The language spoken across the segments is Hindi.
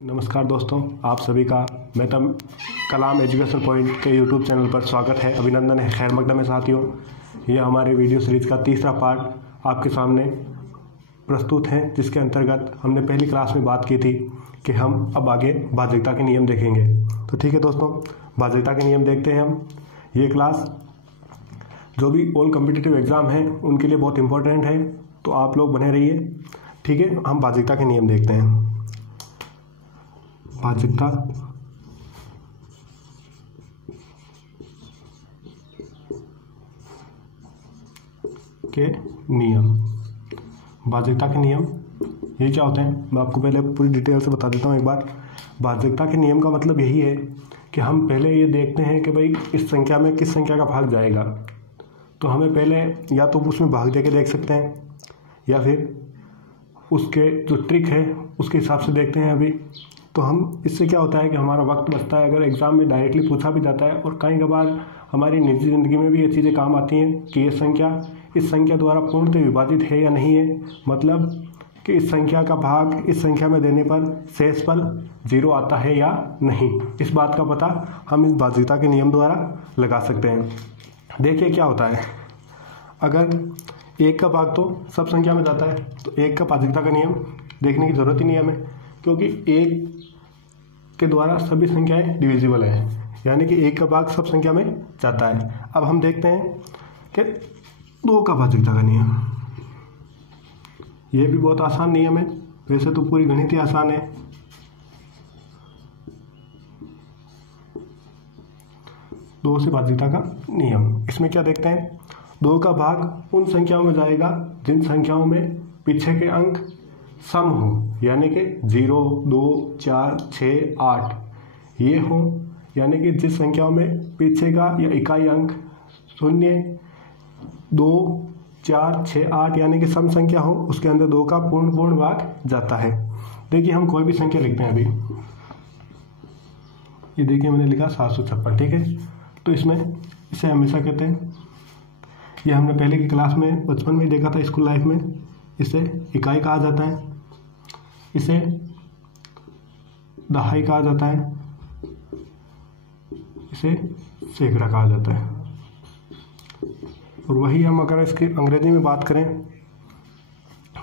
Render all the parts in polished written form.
नमस्कार दोस्तों, आप सभी का मैं तब कलाम एजुकेशन पॉइंट के यूट्यूब चैनल पर स्वागत है, अभिनंदन है, खैर मकदम है साथियों। यह हमारे वीडियो सीरीज़ का तीसरा पार्ट आपके सामने प्रस्तुत है, जिसके अंतर्गत हमने पहली क्लास में बात की थी कि हम अब आगे भाज्यता के नियम देखेंगे। तो ठीक है दोस्तों, भाज्यता के नियम देखते हैं हम। ये क्लास जो भी ऑल कॉम्पिटिटिव एग्ज़ाम हैं उनके लिए बहुत इंपॉर्टेंट है, तो आप लोग बने रहिए। ठीक है, हम भाज्यता के नियम देखते हैं। भाज्यता के नियम। भाज्यता के नियम ये क्या होते हैं, मैं आपको पहले पूरी डिटेल से बता देता हूँ एक बार। भाज्यता के नियम का मतलब यही है कि हम पहले ये देखते हैं कि भाई इस संख्या में किस संख्या का भाग जाएगा। तो हमें पहले या तो उसमें भाग दे के देख सकते हैं, या फिर उसके जो ट्रिक है उसके हिसाब से देखते हैं अभी। तो हम इससे क्या होता है कि हमारा वक्त बचता है। अगर एग्ज़ाम में डायरेक्टली पूछा भी जाता है, और कई कबार हमारी निजी ज़िंदगी में भी ये चीज़ें काम आती हैं कि ये संख्या इस संख्या द्वारा पूर्णतः विभाजित है या नहीं है, मतलब कि इस संख्या का भाग इस संख्या में देने पर शेषफल 0 आता है या नहीं। इस बात का पता हम इस भाज्यता के नियम द्वारा लगा सकते हैं। देखिए क्या होता है, अगर 1 का भाग तो सब संख्या में जाता है, तो 1 का भाज्यता का नियम देखने की ज़रूरत ही नहीं है हमें, क्योंकि 1 के द्वारा सभी संख्याएं डिविजिबल हैं, यानी कि 1 का भाग सब संख्या में जाता है। अब हम देखते हैं कि 2 का भाज्यता का नियम। यह भी बहुत आसान नियम है, वैसे तो पूरी गणित ही आसान है। दो से भाज्यता का नियम, इसमें क्या देखते हैं, 2 का भाग उन संख्याओं में जाएगा जिन संख्याओं में पीछे के अंक सम हो, यानी कि 0, 2, 4, 6, 8 ये हो, यानी कि जिस संख्याओं में पीछे का या इकाई अंक 0, 2, 4, 6, 8 यानी कि सम संख्या हो, उसके अंदर 2 का पूर्ण भाग जाता है। देखिए हम कोई भी संख्या लिखते हैं अभी, ये देखिए मैंने लिखा 756, ठीक है। तो इसमें इसे हमेशा कहते हैं, ये हमने पहले की क्लास में बचपन में देखा था स्कूल लाइफ में, इसे इकाई कहा जाता है, इसे दहाई कहा जाता है, इसे सैकड़ा कहा जाता है। और वही हम अगर इसकी अंग्रेजी में बात करें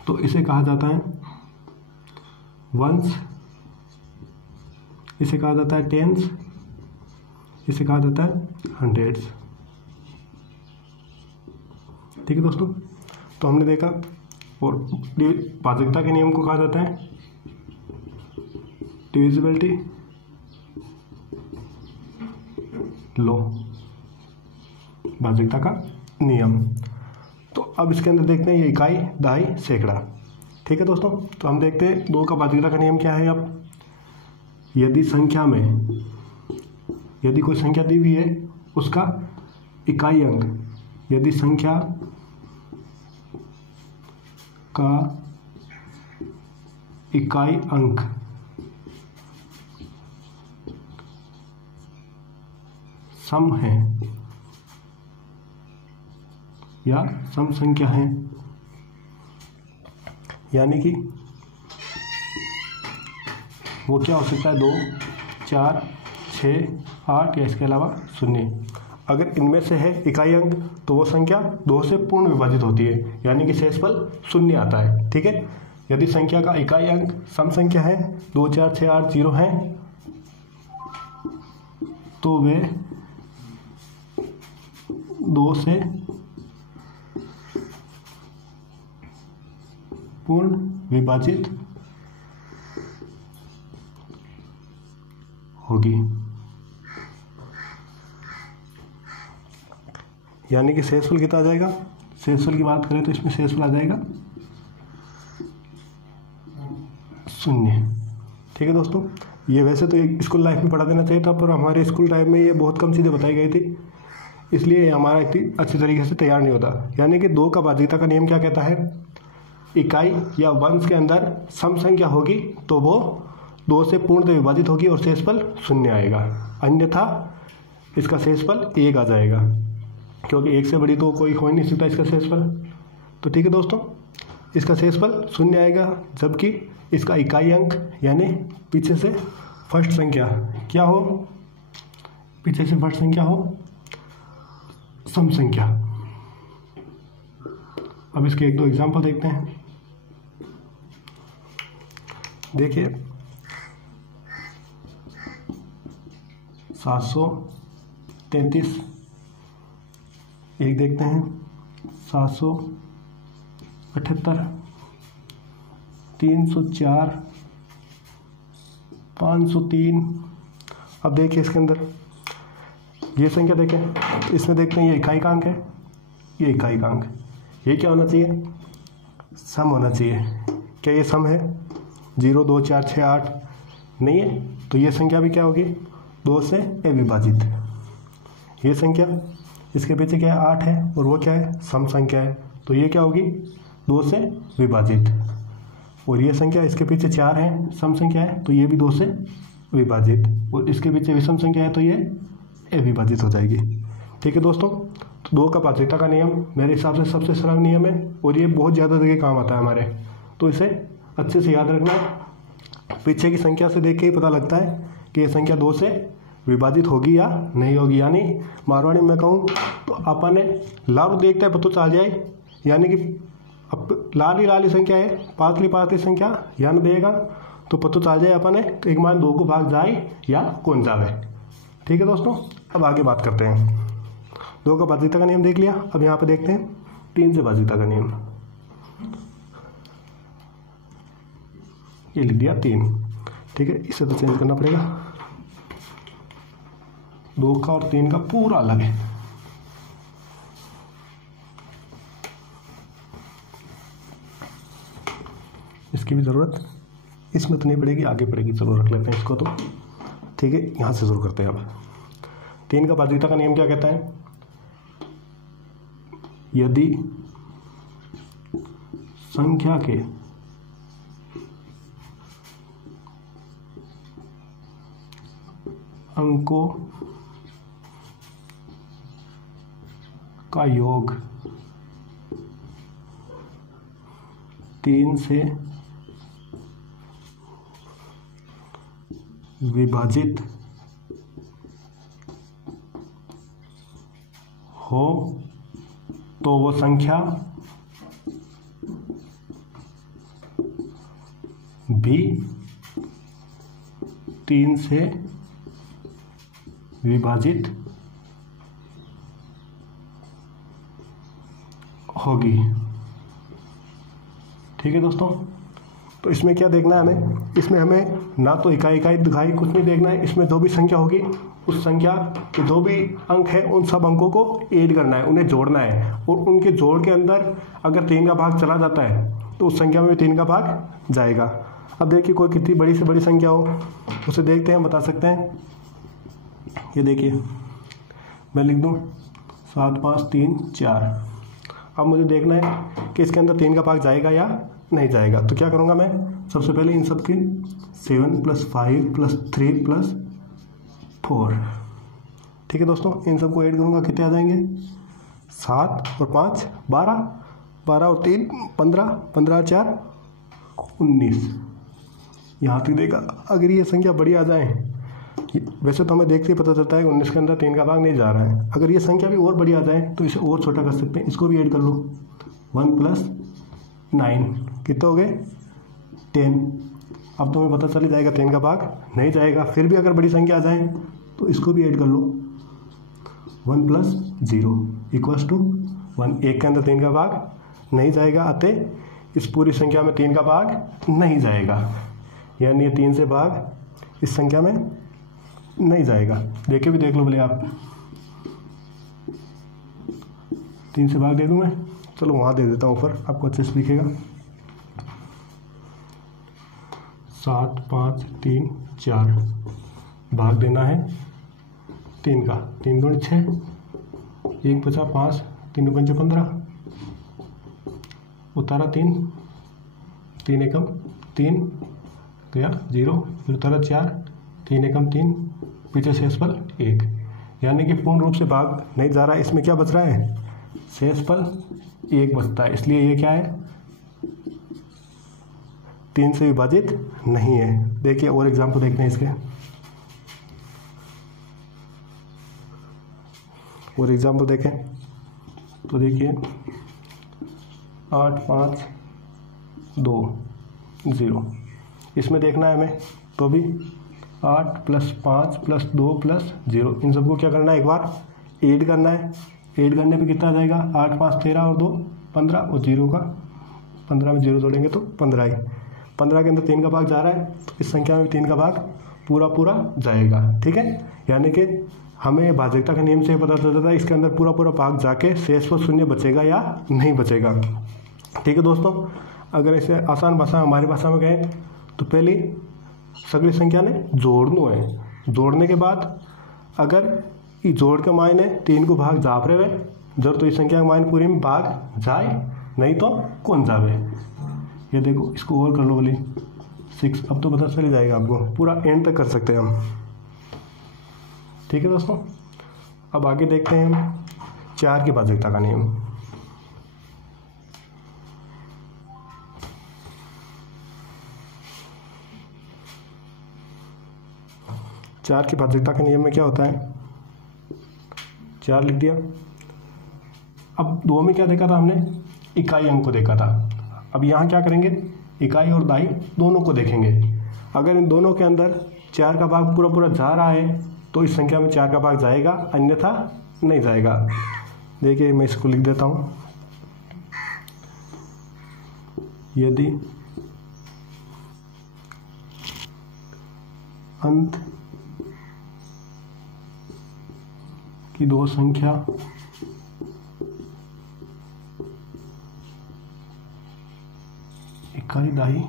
तो इसे कहा जाता है वंस, इसे कहा जाता है टेंस, इसे कहा जाता है हंड्रेड्स। ठीक है दोस्तों, तो हमने देखा। और भाज्यता के नियम को कहा जाता है डिविजिबिलिटी लॉ, भाज्यता का नियम। तो अब इसके अंदर देखते हैं ये इकाई, दहाई, सैकड़ा। ठीक है दोस्तों, तो हम देखते हैं 2 का भाज्यता का नियम क्या है। अब यदि संख्या में यदि कोई संख्या दी हुई है, उसका इकाई अंक, यदि संख्या का इकाई अंक सम है या सम संख्या है, यानी कि वो क्या हो सकता है, 2, 4, 6, 8 या इसके अलावा 0। अगर इनमें से है इकाई अंक तो वो संख्या 2 से पूर्ण विभाजित होती है, यानी कि शेषफल 0 आता है। ठीक है, यदि संख्या का इकाई अंक सम संख्या है, 2, 4, 6, 8, 0 है, तो वे 2 से पूर्ण विभाजित होगी, यानी कि शेषफल कितना आ जाएगा। शेषफल की बात करें तो इसमें शेषफल आ जाएगा 0। ठीक है दोस्तों, ये वैसे तो एक स्कूल लाइफ में पढ़ा देना चाहिए था, पर हमारे स्कूल टाइम में ये बहुत कम चीज़ें बताई गई थी, इसलिए हमारा इतनी अच्छी तरीके से तैयार नहीं होता। यानी कि 2 का भाज्यता का नियम क्या कहता है, इकाई या वंश के अंदर सम संख्या होगी तो वो 2 से पूर्णतः विभाजित होगी और शेषफल 0 आएगा, अन्यथा इसका शेषफल 1 आ जाएगा, क्योंकि 1 से बड़ी तो कोई हो ही नहीं सकता इसका शेषफल। तो ठीक है दोस्तों, इसका शेषफल 0 आएगा, जबकि इसका इकाई अंक यानी पीछे से फर्स्ट संख्या क्या हो, पीछे से फर्स्ट संख्या हो सम संख्या। अब इसके एक दो एग्जाम्पल देखते हैं। देखिए 733 एक देखते हैं, 778 304 503। अब देखिए इसके अंदर ये संख्या देखें, इसमें देखते हैं ये इकाई का अंक है, ये इकाई का अंक, ये क्या होना चाहिए, सम होना चाहिए। क्या ये सम है? 0 2 4 6 8 नहीं है, तो ये संख्या भी क्या होगी, 2 से अविभाजित। ये संख्या इसके पीछे क्या है, 8 है, और वो क्या है, सम संख्या है, तो ये क्या होगी, 2 से विभाजित। और ये संख्या इसके पीछे 4 है, सम संख्या है, तो ये भी 2 से विभाजित, और इसके पीछे विषम संख्या है तो ये अविभाजित हो जाएगी। ठीक है दोस्तों, तो 2 का पात्रता का नियम मेरे हिसाब से सबसे सरल नियम है, और ये बहुत ज़्यादा जगह काम आता है हमारे, तो इसे अच्छे से याद रखना। पीछे की संख्या से देख के ही पता लगता है कि ये संख्या 2 से विभाजित होगी या नहीं होगी। यानी मारवाड़ी में कहूँ तो अपन ने लाभ देखते हैं पता चल जाए, यानी कि अब लाली संख्या है, पातली संख्या यानी देगा तो पता चल जाए अपन ने एक मान 2 को भाग जाए या कौन जावे। ठीक है दोस्तों, अब आगे बात करते हैं। 2 का बाध्यता का नियम देख लिया, अब यहाँ पे देखते हैं 3 से बाध्यता का नियम। ये लिख दिया 3, ठीक है, इसे तो चेंज करना पड़ेगा। 2 का और 3 का पूरा अलग है। इसकी भी ज़रूरत इसमें तो नहीं पड़ेगी, आगे पड़ेगी, चलो रख लेते हैं इसको तो। ठीक है, यहाँ से शुरू करते हैं। अब 3 का बाध्यता का नियम क्या कहता है, यदि संख्या के अंकों का योग 3 से विभाजित हो तो वो संख्या भी 3 से विभाजित होगी। ठीक है दोस्तों, तो इसमें क्या देखना है हमें, इसमें हमें ना तो इकाई दिखाई कुछ नहीं देखना है, इसमें जो भी संख्या होगी उस संख्या के जो भी अंक है उन सब अंकों को ऐड करना है, उन्हें जोड़ना है, और उनके जोड़ के अंदर अगर 3 का भाग चला जाता है तो उस संख्या में भी 3 का भाग जाएगा। अब देखिए कोई कितनी बड़ी से बड़ी संख्या हो उसे देखते हैं, बता सकते हैं। ये देखिए मैं लिख दूँ 7 5 3 4। अब मुझे देखना है कि इसके अंदर 3 का भाग जाएगा या नहीं जाएगा, तो क्या करूँगा मैं, सबसे पहले इन सब की 7 + 5 + 3 + 4। ठीक है दोस्तों, इन सबको ऐड करूँगा, कितने आ जाएंगे, 7 और 5 12, 12 और 3 15, 15 और 4 19। यहाँ तक देखा, अगर ये संख्या बड़ी आ जाए, वैसे तो हमें देखते ही पता चलता है कि 19 के अंदर 3 का भाग नहीं जा रहा है, अगर ये संख्या भी और बड़ी आ जाए तो इसे और छोटा कर सकते हैं, इसको भी ऐड कर लो। 1 + 9 कितने हो गए, 10। अब तुम्हें पता चल जाएगा 3 का भाग नहीं जाएगा, फिर भी अगर बड़ी संख्या आ जाए तो इसको भी ऐड कर लो। 1 + 0 = 1। 1 के अंदर 3 का भाग नहीं जाएगा, अतः इस पूरी संख्या में 3 का भाग नहीं जाएगा, यानी ये 3 से भाग इस संख्या में नहीं जाएगा। देख लो बोले आप, 3 से भाग दे दूँ मैं, चलो वहाँ दे देता हूँ, ऊपर आपको अच्छे से दिखेगा। 7 5 3 4 भाग देना है 3 का, 3 दूनी 6, 1 बचा 5, 3 पंचे 15, उतारा 3, 3 एकम 3 गया 0, फिर उतारा 4, 3 एकम 3, पीछे शेषफल 1, यानी कि पूर्ण रूप से भाग नहीं जा रहा है, इसमें क्या बच रहा है, शेषफल 1 बचता है, इसलिए ये क्या है, 3 से विभाजित नहीं है। देखिए और एग्जाम्पल देखते हैं इसके, और एग्जाम्पल देखें तो देखिए 8 5 2 0, इसमें देखना है हमें तो भी 8 + 5 + 2 + 0, इन सबको क्या करना है, एक बार ऐड करना है। ऐड करने पे कितना आ जाएगा, 8 5 13 और 2 15, और 0 का 15 में 0 जोड़ेंगे तो 15 ही। 15 के अंदर 3 का भाग जा रहा है तो इस संख्या में 3 का भाग पूरा पूरा जाएगा। ठीक है, यानी कि हमें भाज्यता के नियम से पता चल जाता है इसके अंदर पूरा पूरा भाग जाके शेष पर शून्य बचेगा या नहीं बचेगा। ठीक है दोस्तों, अगर इसे आसान भाषा हमारी भाषा में कहें तो पहले सगली संख्या ने जोड़ना है। जोड़ने के बाद अगर ये जोड़ के मायने 3 को भाग जाप रहे हुए जब तो इस संख्या के मायने पूरी में भाग जाए, नहीं तो कौन जावे। ये देखो इसको और कर लो बोली 6, अब तो पता चल जाएगा आपको, पूरा एंड तक कर सकते हैं हम। ठीक है दोस्तों, अब आगे देखते हैं हम 4 की भाज्यता का नियम। चार की भाज्यता के नियम में क्या होता है, 4 लिख दिया। अब 2 में क्या देखा था हमने, इकाई अंक को देखा था। अब यहाँ क्या करेंगे, इकाई और दाई दोनों को देखेंगे। अगर इन दोनों के अंदर 4 का भाग पूरा पूरा जा रहा है तो इस संख्या में 4 का भाग जाएगा, अन्यथा नहीं जाएगा। देखिए मैं इसको लिख देता हूँ, यदि अंत की 2 संख्या इकाई दाई,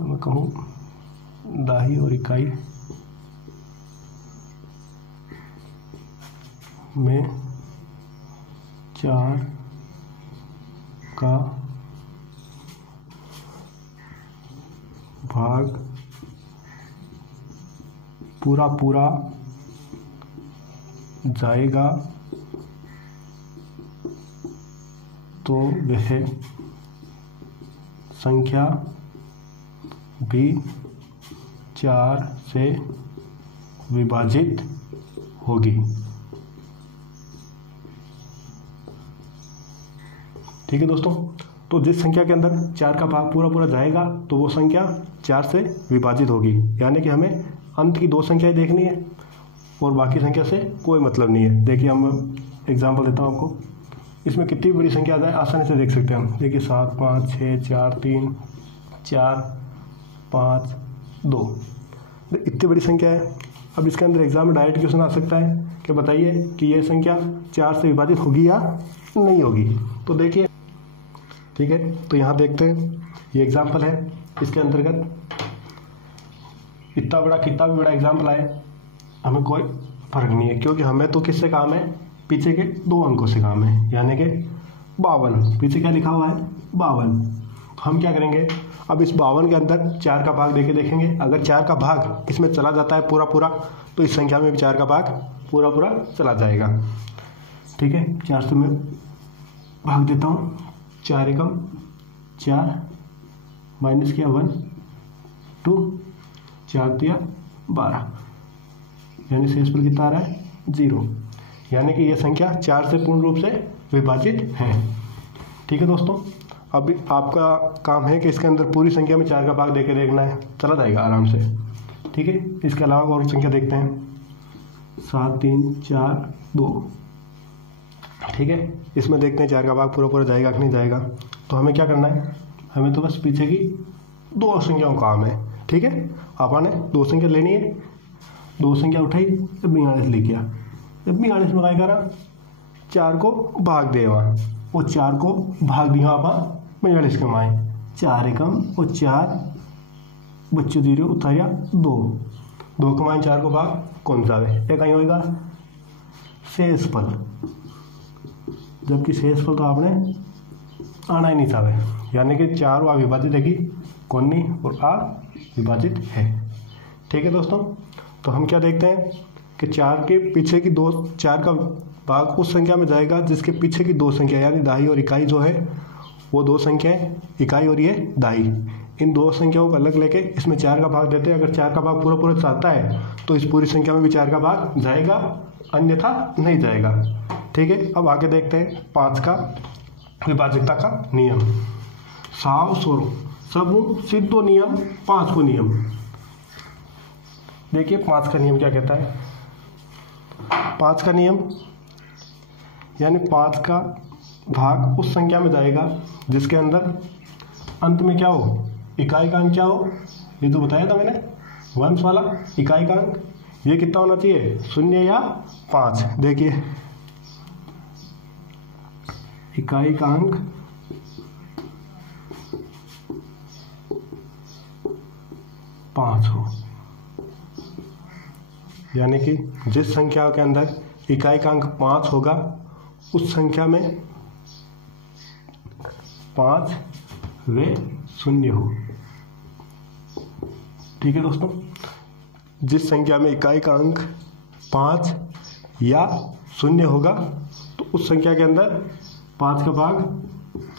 मैं कहूँ दाही और इकाई में 4 का भाग पूरा पूरा जाएगा तो वह संख्या भी 4 से विभाजित होगी। ठीक है दोस्तों, तो जिस संख्या के अंदर 4 का भाग पूरा पूरा जाएगा तो वो संख्या 4 से विभाजित होगी, यानी कि हमें अंत की 2 संख्याएं देखनी है और बाकी संख्या से कोई मतलब नहीं है। देखिए हम एग्जांपल देता हूँ आपको, इसमें कितनी बड़ी संख्या आ जाए आसानी से देख सकते हैं हम। देखिए 7 5 6 4 3 4 5 2, इतनी बड़ी संख्या है। अब इसके अंदर एग्जाम में डायरेक्ट क्वेश्चन आ सकता है कि बताइए कि यह संख्या 4 से विभाजित होगी या नहीं होगी। तो देखिए, ठीक है, तो यहाँ देखते हैं, ये एग्जाम्पल है, इसके अंतर्गत इतना बड़ा कितना भी बड़ा एग्जाम्पल आए हमें कोई फर्क नहीं है, क्योंकि हमें तो किससे काम है, पीछे के 2 अंकों से काम है, यानी कि 52। पीछे क्या लिखा हुआ है, 52। हम क्या करेंगे, अब इस 52 के अंदर 4 का भाग देके देखेंगे। अगर 4 का भाग इसमें चला जाता है पूरा पूरा तो इस संख्या में भी 4 का भाग पूरा पूरा चला जाएगा। ठीक है, 4 से मैं भाग देता हूँ, 4 एकम 4 माइनस किया 1 2 4 दिया 12, यानी शेषफल कितना आ रहा है 0, यानी कि यह संख्या 4 से पूर्ण रूप से विभाजित है। ठीक है दोस्तों, अब आपका काम है कि इसके अंदर पूरी संख्या में 4 का भाग देके देखना है, चला जाएगा आराम से। ठीक है, इसके अलावा और संख्या देखते हैं, 7 3 4 2। ठीक है, इसमें देखते हैं 4 का भाग पूरा पूरा जाएगा कि नहीं जाएगा। तो हमें क्या करना है, हमें तो बस पीछे की 2 संख्याओं का काम है। ठीक है, आपने 2 संख्या लेनी है, 2 संख्या उठाई, 42 लिख गया, 42 में क्या करा, 4 को भाग दे वहाँ, और 4 को भाग दिया आप 42 के माए, 4 एकम और 4 बच्चों 0 उतारिया 2 के माए 4 को भाग कौन सा है, एक कहीं होगा शेषफल, जबकि शेषफल तो आपने आना ही नहीं चाहे, यानी कि 4 आ विभाजित है कि कौन नहीं, और आ विभाजित है। ठीक है दोस्तों, तो हम क्या देखते हैं कि 4 के पीछे की 4 का भाग उस संख्या में जाएगा जिसके पीछे की 2 संख्या यानी दाई और इकाई जो है वो दो संख्याएं इकाई और ये दहाई, इन दो संख्याओं को अलग लेके इसमें 4 का भाग देते हैं। अगर 4 का भाग पूरा पूरा चाहता है तो इस पूरी संख्या में भी 4 का भाग जाएगा, अन्यथा नहीं जाएगा। ठीक है, अब आगे देखते हैं 5 का विभाज्यता का नियम। साव स्वरूप सब सिद्धो नियम 5 को नियम। देखिए 5 का नियम क्या कहता है। 5 का नियम यानी 5 का भाग उस संख्या में जाएगा जिसके अंदर अंत में क्या हो, इकाई का अंक क्या हो। ये तो बताया था मैंने, वंश वाला इकाई का अंक ये कितना होना चाहिए, 0 या 5। देखिए इकाई का अंक 5 हो, यानी कि जिस संख्या के अंदर इकाई का अंक 5 होगा उस संख्या में 5 वे 0 हो। ठीक है दोस्तों, जिस संख्या में इकाई का अंक 5 या 0 होगा तो उस संख्या के अंदर 5 का भाग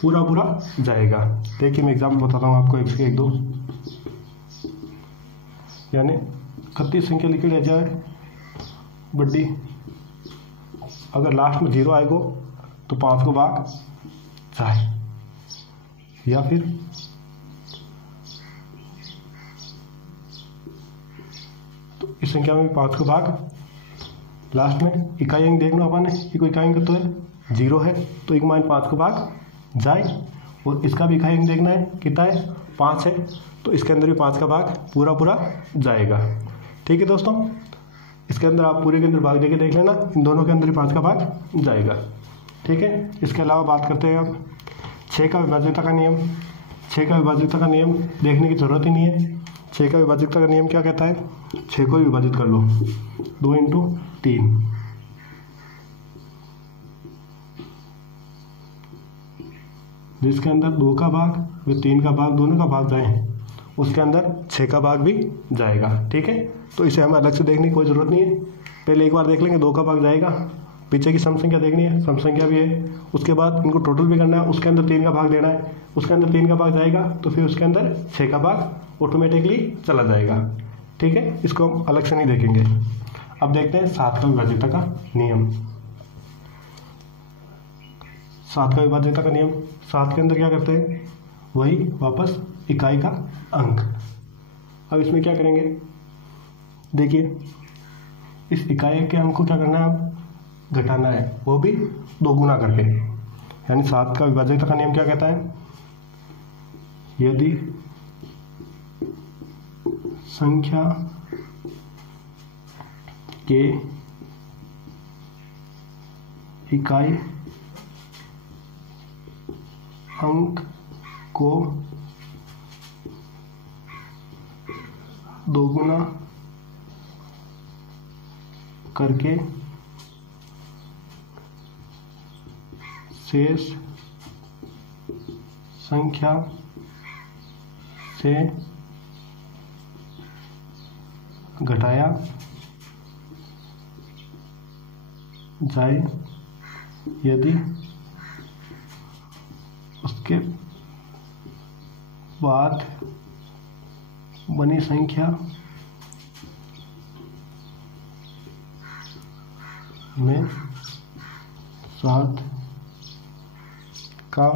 पूरा पूरा जाएगा। देखिए मैं एग्जाम्पल बताता हूँ आपको, 1 से 1 2 यानी 31 संख्या लिखी रह जाए बड्डी, अगर लास्ट में 0 आएगा तो 5 को भाग जाए, या फिर तो इस संख्या में 5 को भाग लास्ट में इकाई अंक देखना अपन ने, ये कोई इकाई अंक तो है 0 है तो 1-5 को भाग जाए, और इसका भी इकाई अंक देखना है कितना है 5 है तो इसके अंदर भी 5 का भाग पूरा पूरा जाएगा। ठीक है दोस्तों, इसके अंदर आप पूरे के अंदर भाग देके देख लेना, इन दोनों के अंदर ही 5 का भाग जाएगा। ठीक है, इसके अलावा बात करते हैं अब 6 का विभाज्यता का नियम। 6 का विभाज्यता का नियम देखने की जरूरत ही नहीं है। 6 का विभाज्यता का नियम क्या कहता है, 6 को विभाजित कर लो 2 × 3, जिसके अंदर 2 का भाग व 3 का भाग दोनों का भाग जाए उसके अंदर 6 का भाग भी जाएगा। ठीक है, तो इसे हमें अलग से देखने की कोई ज़रूरत नहीं है, पहले एक बार देख लेंगे 2 का भाग जाएगा, पीछे की सम संख्या देखनी है, सम संख्या भी है, उसके बाद इनको टोटल भी करना है, उसके अंदर 3 का भाग देना है, उसके अंदर 3 का भाग जाएगा तो फिर उसके अंदर 6 का भाग ऑटोमेटिकली चला जाएगा। ठीक है, इसको हम अलग से नहीं देखेंगे। अब देखते हैं 7 का विभाज्यता का नियम। 7 का विभाज्यता का नियम, 7 के अंदर क्या करते हैं, वही वापस इकाई का अंक। अब इसमें क्या करेंगे, देखिए इस इकाई के अंक को क्या करना है, अब घटाना है, वो भी 2 गुना करके। यानी 7 का विभाज्यता का नियम क्या कहता है, यदि संख्या के इकाई अंक को 2 गुना करके शेष संख्या से घटाया जाए यदि उसके बाद बनी संख्या में 7 का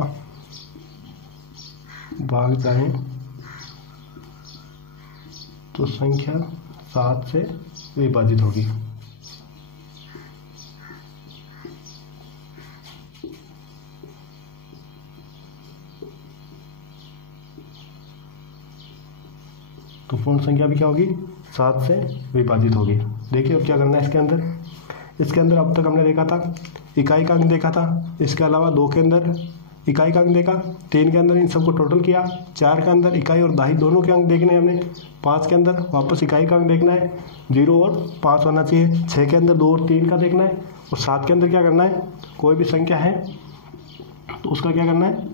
भाग जाए तो संख्या 7 से विभाजित होगी। तो पूर्ण संख्या भी क्या होगी, 7 से विभाजित होगी। देखिए अब क्या करना है इसके अंदर अब तक हमने देखा था इकाई का अंक देखा था, इसके अलावा 2 के अंदर इकाई का अंक देखा, 3 के अंदर इन सबको टोटल किया, 4 के अंदर इकाई और दहाई दोनों के अंक देखने हैं हमने, 5 के अंदर वापस इकाई का अंक देखना है, 0 और 5 होना चाहिए, 6 के अंदर 2 और 3 का देखना है, और 7 के अंदर क्या करना है, कोई भी संख्या है तो उसका क्या करना है,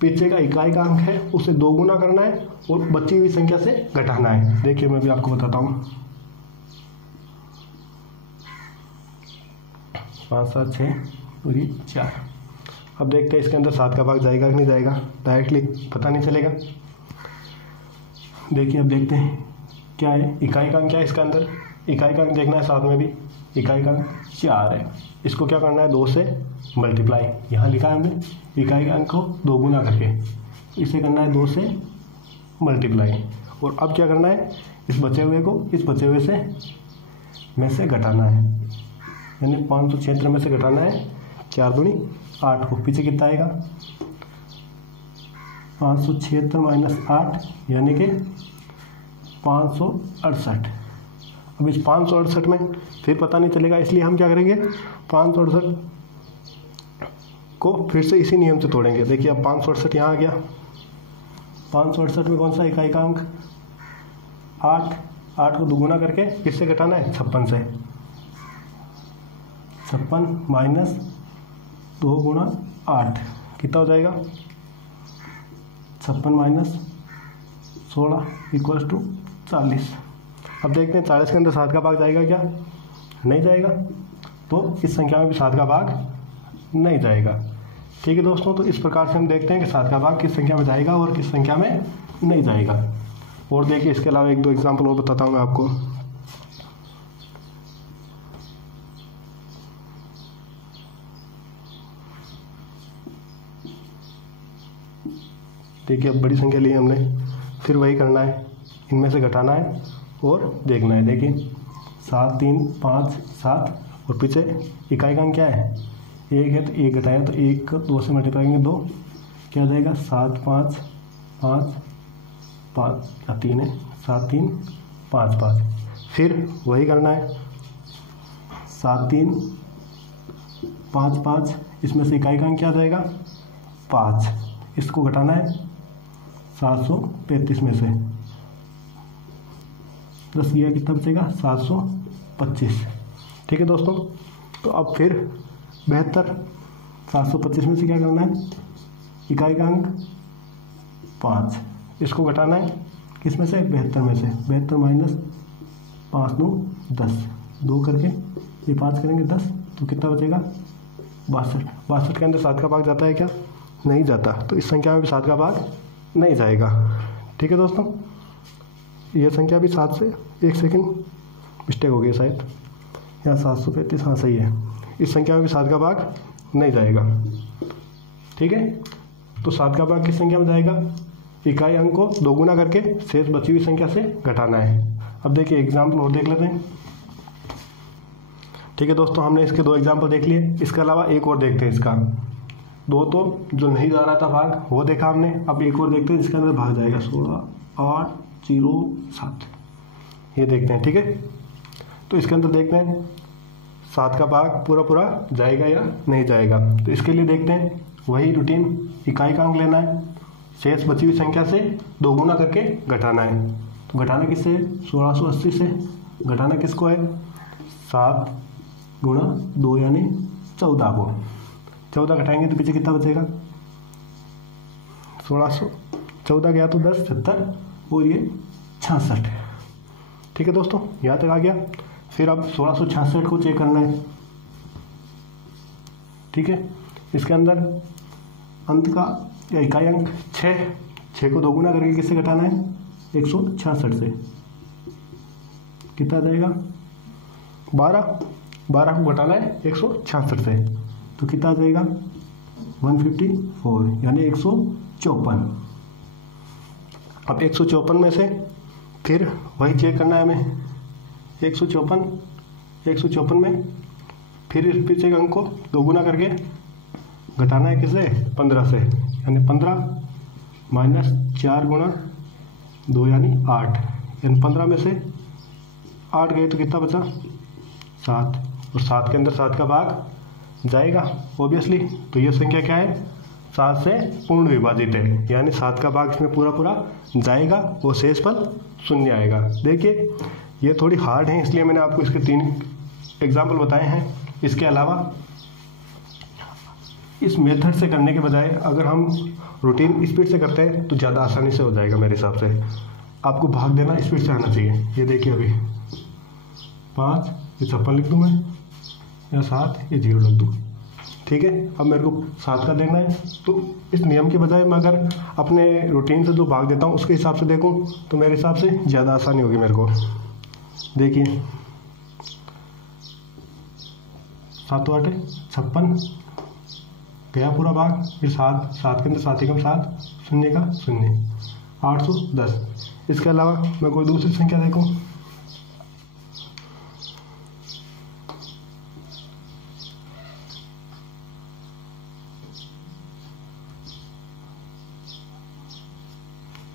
पीछे का इकाई का अंक है उसे 2 गुना करना है और बची हुई संख्या से घटाना है। देखिए मैं भी आपको बताता हूँ, 5 7 6 और 4, अब देखते हैं इसके अंदर 7 का भाग जाएगा कि नहीं जाएगा, डायरेक्टली पता नहीं चलेगा। देखिए अब देखते हैं क्या है, इकाई का अंक क्या है इसका अंदर, इकाई का अंक देखना है साथ में भी, इकाई का अंक 4 है। इसको क्या करना है, 2 से मल्टीप्लाई, यहाँ लिखा है हमने इकाई का अंक को 2 गुना करके, इसे करना है 2 से मल्टीप्लाई। और अब क्या करना है, इस बचे हुए को इस बचे हुए से में से घटाना है, यानी 576 में से घटाना है 4 दूनी 8 को। पीछे कितना आएगा, 576 माइनस 8 यानी कि 568। अब इस 568 में फिर पता नहीं चलेगा, इसलिए हम क्या करेंगे, 568 को फिर से इसी नियम से तोड़ेंगे। देखिए अब 568 यहाँ आ गया, 568 में कौन सा इकाई का अंक 8 को दुगुना करके किससे घटाना है, 56 से। 56 माइनस 2 गुना 8 कितना हो जाएगा, 56 माइनस 16 इक्वल्स टू 40। अब देखते हैं 40 के अंदर 7 का भाग जाएगा क्या, नहीं जाएगा, तो इस संख्या में भी 7 का भाग नहीं जाएगा। ठीक है दोस्तों, तो इस प्रकार से हम देखते हैं कि 7 का भाग किस संख्या में जाएगा और किस संख्या में नहीं जाएगा। और देखिए इसके अलावा 1-2 एग्जाम्पल और बताता हूँ मैं आपको। देखिए अब बड़ी संख्या ली हमने, फिर वही करना है, इनमें से घटाना है और देखना है। देखिए 7 3 5 7 और पीछे इकाई का अंक क्या है, 1 है, तो 1 घटाया तो 1 को 2 से मल्टीप्लाई करेंगे 2, क्या जाएगा 7 5 5 5 या 3 है, 7 3 5 5। फिर वही करना है, 7 3 5 5, इसमें से इकाई का अंक क्या जाएगा 5, इसको घटाना है 735 में से, 10 गया कितना बचेगा 725। ठीक है दोस्तों, तो अब फिर 72, 725 में से क्या करना है, इकाई का अंक 5, इसको घटाना है किस में से, 72 में से। 72 माइनस 5 9 10, 2 करके ये 5 करेंगे 10, तो कितना बचेगा 62। 62 के अंदर 7 का भाग जाता है क्या, नहीं जाता, तो इस संख्या में भी 7 का भाग नहीं जाएगा। ठीक है दोस्तों, यह संख्या भी 7 से, 1 सेकंड मिस्टेक हो गई शायद, यहाँ 735, हाँ सही है, इस संख्या में भी 7 का भाग नहीं जाएगा। ठीक है, तो 7 का भाग किस संख्या में जाएगा, इकाई अंक को 2 गुना करके शेष बची हुई संख्या से घटाना है। अब देखिए एग्जाम्पल और देख लेते हैं। ठीक है दोस्तों, हमने इसके 2 एग्जाम्पल देख लिए, इसके अलावा एक और देखते हैं इसका। 2 तो जो नहीं जा रहा था भाग वो देखा हमने, अब एक और देखते हैं जिसके अंदर भाग जाएगा 16 8 0 7, ये देखते हैं। ठीक है, तो इसके अंदर देखते हैं 7 का भाग पूरा जाएगा या नहीं जाएगा। तो इसके लिए देखते हैं वही रूटीन, इकाई का अंक लेना है, शेष बची हुई संख्या से 2 गुना करके घटाना है। तो घटाना किससे, 1680 से घटाना किसको है, 7 गुणा 2 यानी 14 को। 14 घटाएंगे तो पीछे कितना बचेगा, 1614 गया तो 10 70 और ये 66। ठीक है दोस्तों, यहाँ तक आ गया। फिर अब 1666 को चेक करना है। ठीक है, इसके अंदर अंत का या इकाई अंक 6 को 2 गुना करके किससे घटाना है, 166 से, कितना जाएगा 12 को घटाना है 166 से, तो कितना आ जाएगा 154 यानी 154। अब 154 में से फिर वही चेक करना है हमें, 154 में फिर इस पीछे के अंक को 2 गुना करके घटाना है किससे, 15 से, यानी 15 माइनस 4 गुणा 2 यानी 8, यानी 15 में से 8 गए तो कितना बचा 7, और 7 के अंदर 7 का भाग जाएगा ओबियसली। तो ये संख्या क्या है, 7 से पूर्ण विभाजित है, यानी 7 का भाग इसमें पूरा जाएगा और शेष पर 0 आएगा। देखिए ये थोड़ी हार्ड है, इसलिए मैंने आपको इसके 3 एग्जाम्पल बताए हैं। इसके अलावा इस मेथड से करने के बजाय अगर हम रूटीन स्पीड से करते हैं तो ज़्यादा आसानी से हो जाएगा मेरे हिसाब से। आपको भाग देना स्पीड से आना चाहिए। ये देखिए अभी 5 ये 56 लिख दूँ मैं, या 7 ये 0 लिख दूँ, ठीक है। अब मेरे को 7 का देखना है, तो इस नियम के बजाय मैं अगर अपने रूटीन से जो भाग देता हूँ उसके हिसाब से देखूँ तो मेरे हिसाब से ज़्यादा आसानी होगी मेरे को। देखिए 7 8 56 गया पूरा भाग, फिर 7 7 के अंदर 7 एकम 7, शून्य का शून्य, 810। इसके अलावा मैं कोई दूसरी संख्या देखूँ,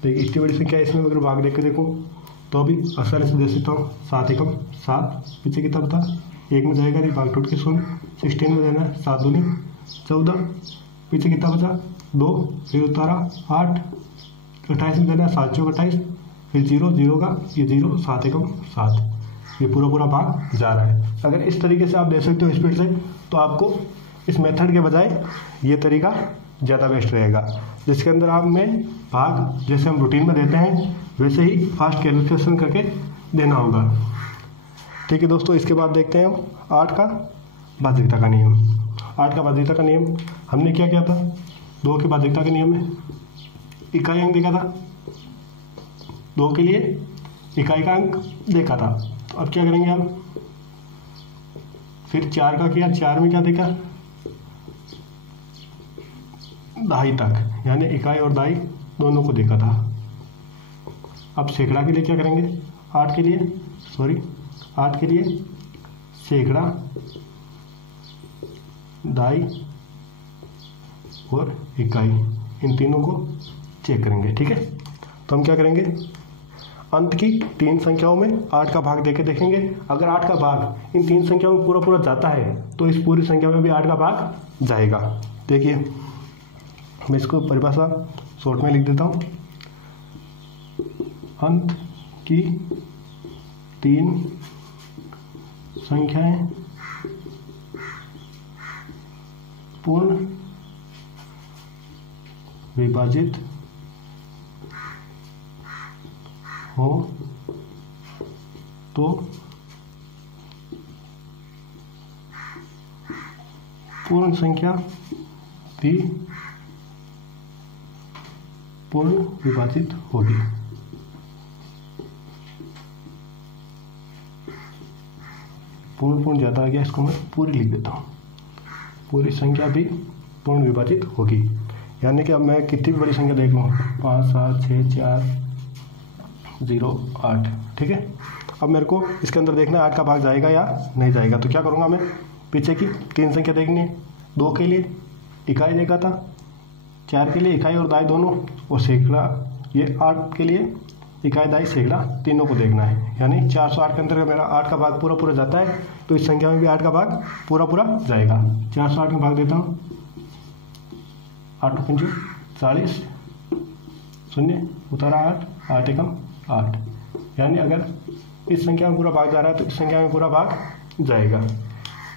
देखिए इतनी बड़ी संख्या इसमें अगर भाग देख के देखूँ तो भी आसानी से दे सकता हूँ। 7 एकम 7, पीछे कितना बता, 1 में जाएगा नहीं, भाग टूट के 0, 16 में देना है, 7 दूनी 14, पीछे कितना बचा 2, फिर उतारा 8, 28 में देना है, 7 चौक 28, फिर 0 0 का ये 0, 7 एकम 7, ये पूरा भाग जा रहा है। अगर इस तरीके से आप दे सकते हो स्पीड से तो आपको इस मेथड के बजाय ये तरीका ज़्यादा बेस्ट रहेगा, जिसके अंदर आप में भाग जैसे हम रूटीन में देते हैं वैसे ही फास्ट कैलकुलेशन करके देना होगा। ठीक है दोस्तों, इसके बाद देखते हैं हम 8 का बाध्यता का नियम। 8 का बाध्यता का नियम हमने क्या किया था, 2 के बाध्यता के नियम में इकाई अंक देखा था, 2 के लिए इकाई का अंक देखा था। तो अब क्या करेंगे हम, फिर 4 का किया, 4 में क्या देखा, दहाई तक, यानी इकाई और दहाई दोनों को देखा था। अब सैकड़ा के लिए क्या करेंगे, 8 के लिए सैकड़ा, दहाई और इकाई, इन तीनों को चेक करेंगे। ठीक है, तो हम क्या करेंगे, अंत की 3 संख्याओं में 8 का भाग देके देखेंगे। अगर 8 का भाग इन 3 संख्याओं में पूरा जाता है तो इस पूरी संख्या में भी 8 का भाग जाएगा। देखिए मैं इसको परिभाषा शॉर्ट में लिख देता हूँ, अंत की 3 संख्याएं पूर्ण विभाजित हो तो पूर्ण संख्या भी पूर्ण विभाजित होगी। पूर्ण ज़्यादा आ गया, इसको मैं पूरी लिख देता हूँ, पूरी संख्या भी पूर्ण विभाजित होगी। यानी कि अब मैं कितनी भी बड़ी संख्या देख लूँ, 5 7 6 4 0 8, ठीक है। अब मेरे को इसके अंदर देखना है 8 का भाग जाएगा या नहीं जाएगा। तो क्या करूँगा, मैं पीछे की 3 संख्या देखनी है, 2 के लिए इकाई देखा था, 4 के लिए इकाई और दाई दोनों, और सैकड़ा, ये 8 के लिए इकाई दाई सैकड़ा तीनों को देखना है। यानी 408 के अंदर मेरा 8 का भाग पूरा जाता है तो इस संख्या में भी 8 का भाग पूरा जाएगा। 408 में भाग देता हूँ, 8 पंच 40, शून्य उतारा 8, 8 एकम 8, यानी अगर इस संख्या में पूरा भाग जा रहा है तो इस संख्या में पूरा भाग जाएगा।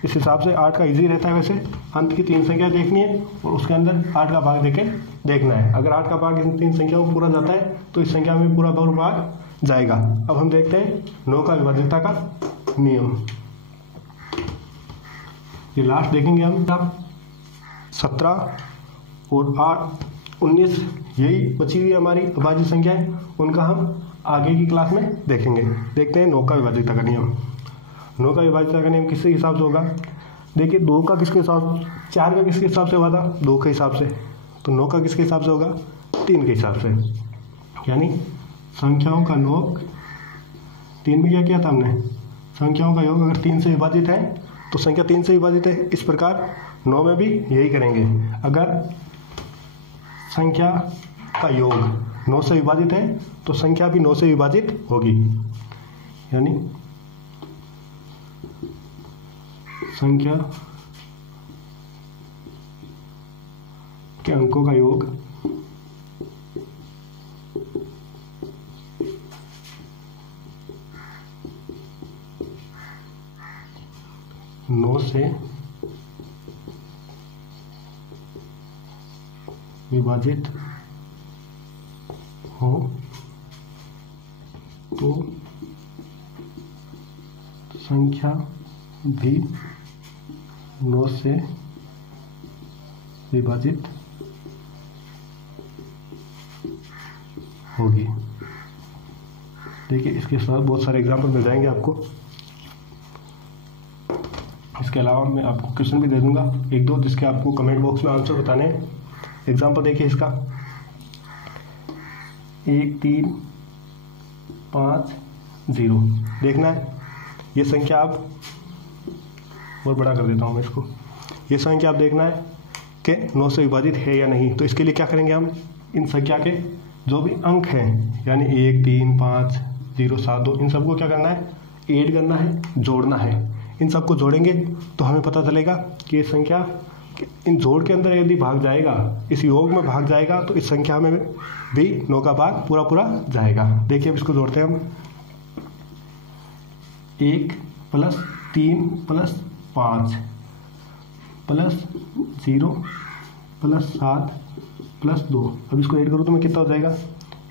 इस हिसाब से 8 का इजी रहता है। वैसे अंत की 3 संख्या देखनी है और उसके अंदर 8 का भाग देके देखना है। अगर 8 का भाग इन 3 संख्याओं में पूरा जाता है तो इस संख्या में पूरा भाग जाएगा। अब हम देखते हैं 9 का विभाज्यता का नियम। ये लास्ट देखेंगे हम, 17 और 8 19 यही बची हुई हमारी अभाज्य संख्या है, उनका हम आगे की क्लास में देखेंगे। देखते हैं 9 का विभाज्यता का नियम। 9 का विभाज्यता का नियम किसके हिसाब से होगा, देखिए 2 का किसके हिसाब, 4 का किसके हिसाब से हुआ था, 2 के हिसाब से, तो 9 का किसके हिसाब से होगा, 3 के हिसाब से। यानी संख्याओं का योग, 3 में क्या किया था हमने, संख्याओं का योग अगर 3 से विभाजित है तो संख्या 3 से विभाजित है। इस प्रकार 9 में भी यही करेंगे, अगर संख्या का योग 9 से विभाजित है तो संख्या भी 9 से विभाजित होगी। यानी संख्या के अंकों का योग 9 से विभाजित हो तो संख्या भी 9 से विभाजित होगी। देखिए इसके साथ बहुत सारे एग्जाम्पल मिल जाएंगे आपको। इसके अलावा मैं आपको क्वेश्चन भी दे दूंगा एक दो, जिसके आपको कमेंट बॉक्स में आंसर बताने हैं। एग्जाम्पल देखिए इसका 1 3 5 0 देखना है। ये संख्या आप और बड़ा कर देता हूँ मैं इसको। ये संख्या आप देखना है कि 9 से विभाजित है या नहीं। तो इसके लिए क्या करेंगे, हम इन संख्या के जो भी अंक हैं यानी 1 3 5 0 7 2 इन सबको क्या करना है, ऐड करना है, जोड़ना है। इन सबको जोड़ेंगे तो हमें पता चलेगा कि ये संख्या इन जोड़ के अंदर यदि भाग जाएगा, इस योग में भाग जाएगा, तो इस संख्या में भी 9 का भाग पूरा पूरा जाएगा। देखिए अब इसको जोड़ते हैं हम। 1 + 3 + 5 + 0 + 7 + 2। अब इसको ऐड करूँ तो मैं कितना हो जाएगा,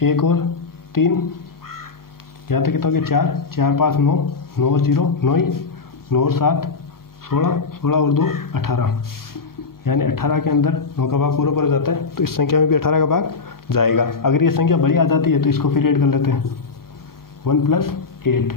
1 और 3 यहाँ तक कितना हो गया 4 4 5 9 9 और 0 9 ही, 9 और 7 16 16 और 2 18, यानी 18 के अंदर 9 का भाग पूरा पूरा जाता है। तो इस संख्या में भी 18 का भाग जाएगा। अगर ये संख्या बड़ी आ जाती है तो इसको फिर ऐड कर लेते हैं 1 + 8।